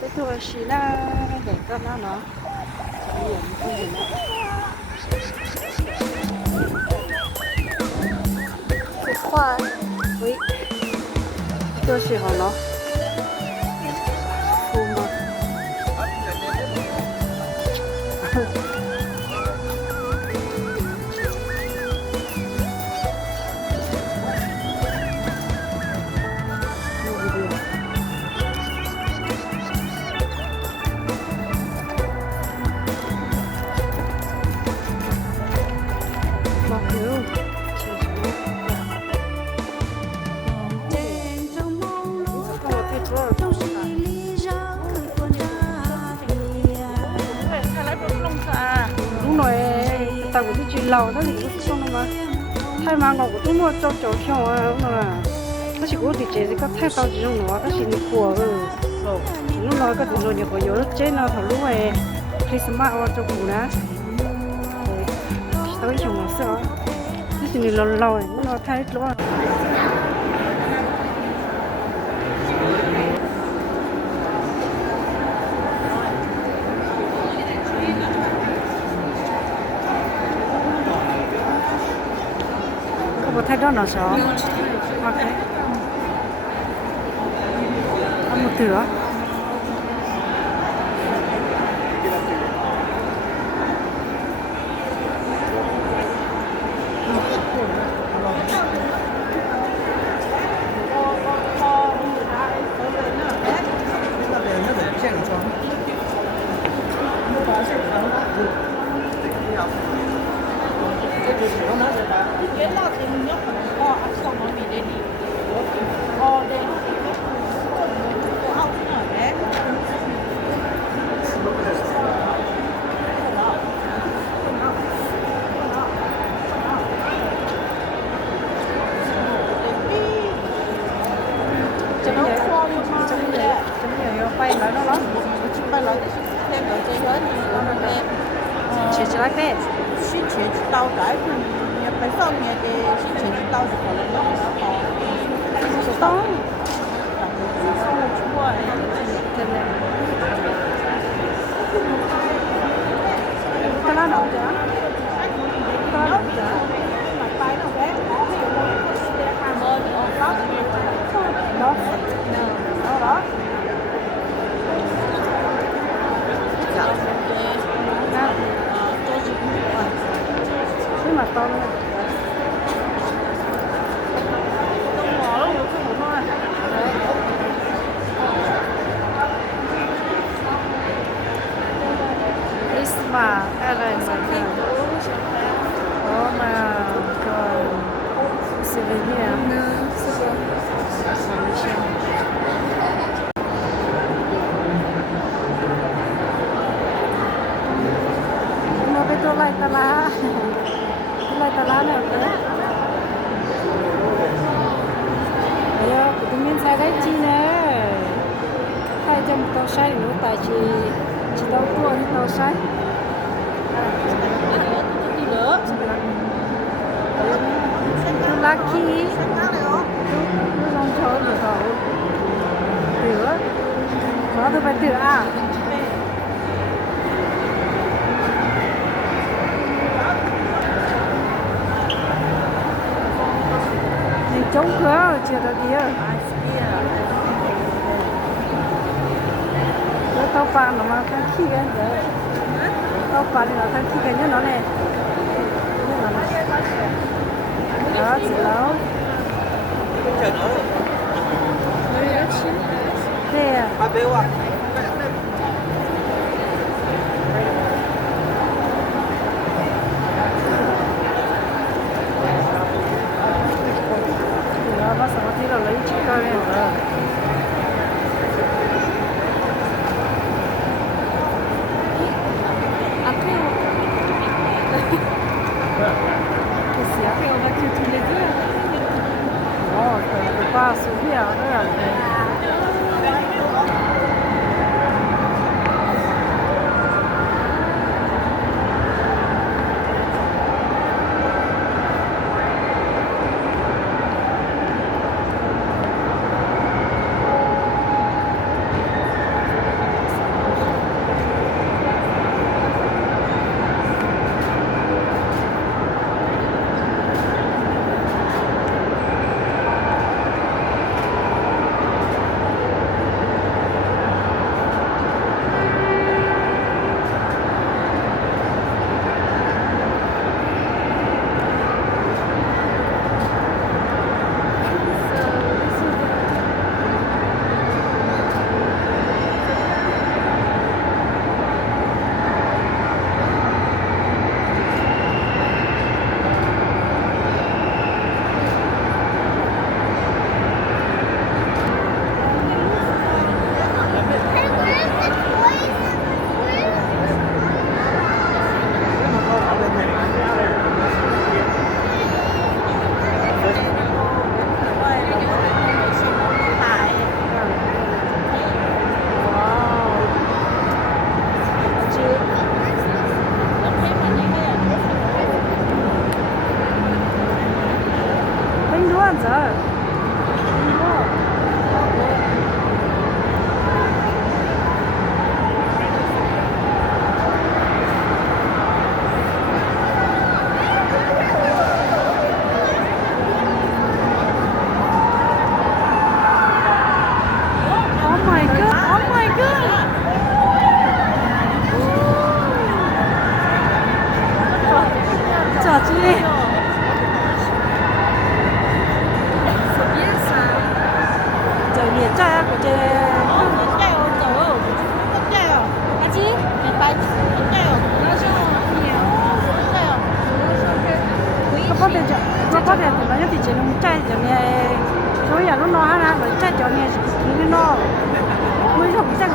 cái thua xí na để cho nó điểm không gì nữa cái khoa với tôi xí họ nó phù mà tao cũng đi chơi lầu đó thì cũng xong mà thay mà ngọc cũng mua cho cháu xong rồi nó là nó chỉ có đi chơi thì có thay tao chỉ trong nó nó chỉ đi của rồi lúc nói cái tụi nó nhiều có nhiều lúc chơi nó thằng lúc này Christmas cho cụ ná tao cái chồng nó sợ nó chỉ đi lâu lâu này nó thay lúc thay đó nó sao? Ok. Ăn một thửa. Chỉ là cái xin chuyển到在北方面的新钱到是可能要好，是到，真的。cái lá nào vậy? Cái lá nào vậy? mặt bài nào bé, ví dụ như Hà Mơ thì ở đó, Đó. Đó đó. Cái mặt to này. Christmas hay là gì đó mà còn souvenir nó cái chỗ lại ta lá này đấy giờ tụi mình sai đấy chi nè hai trăm tàu sai nữa tại chỉ tàu tua thì tàu sai lucky nó giống chó được không nữa nó tôi phải tự à chống cửa chưa được đi nó tao phá nó mà thằngขี้cái đấy tao phá thì nó thằngขี้cái nhá nó này đó chị lâu đây à bác sĩ thì là lấy chỉ coi này rồi pas subir,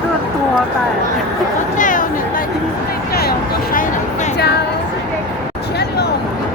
都多大呀？我这样你来，这样就晒了，这样。前六那个。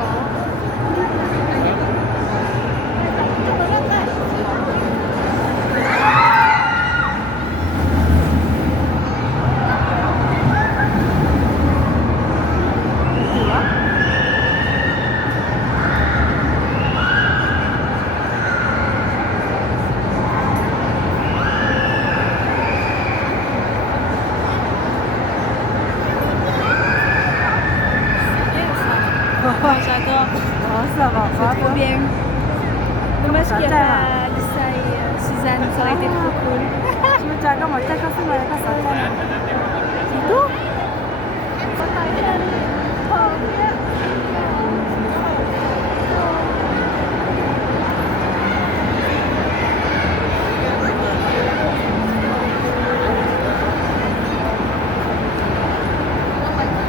J'adore. Oh, ça va, C'est trop bien. Dommage ça qu'il n'y a tient, pas Lisa et Suzanne, ça aurait été trop cool. Je me dis, comment tu as fait ça? C'est tout?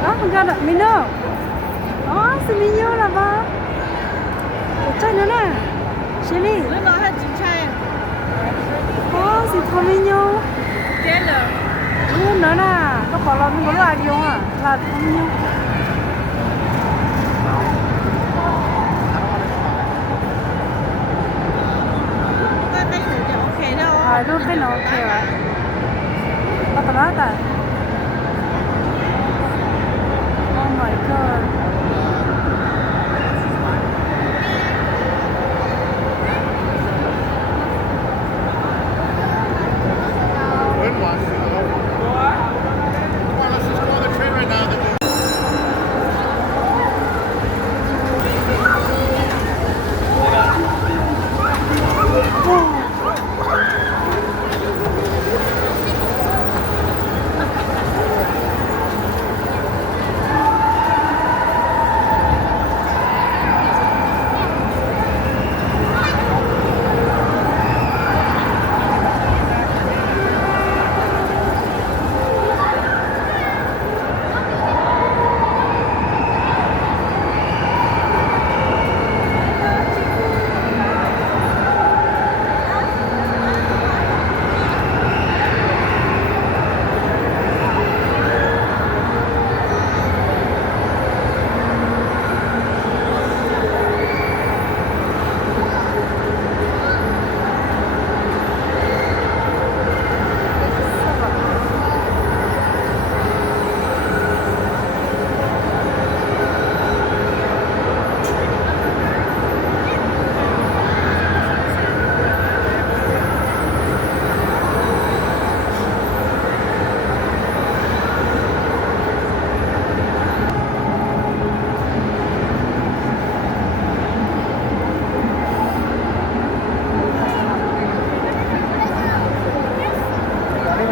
Ah, regarde, Mino. Oh, c'est mignon là-bas. C'est ça, là. Chérie. Oh, c'est trop mignon. Quelle Oui, non, là. Có bỏ lò mình có loại điều à? Là trop mignon. À, luôn cái nó ok rồi. Bắt đầu đó ta. Oh my god.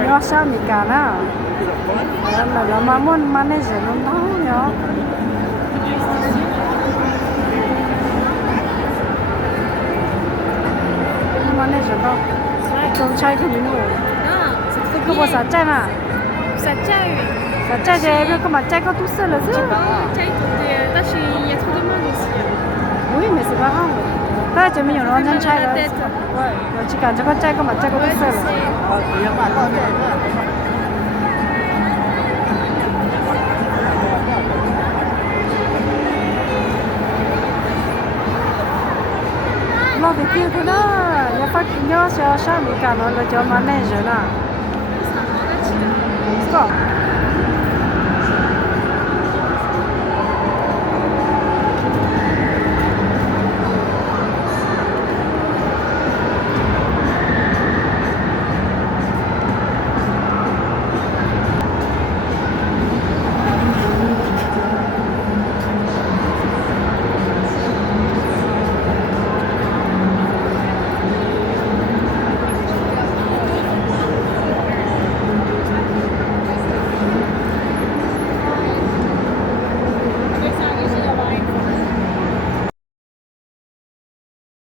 Nó sao mình cả na là mà muốn manager nó nhớ manager đó trong trai cái mình ngủ Non, c'est trop cái bien. bộ sản trai mà Ça tient, oui. sản trai thì em có mà trai có tout seul là chứ Tient, il y a trop de monde aussi. oui mais c'est pas grave ta chỉ mình nói chân trai rồi chỉ cần cho con trai có mà trai có tout Ouais, seul je sais. lo thì tiêu thế đó nhà phát nhớ cho sao mình cả nó là cho manager nè có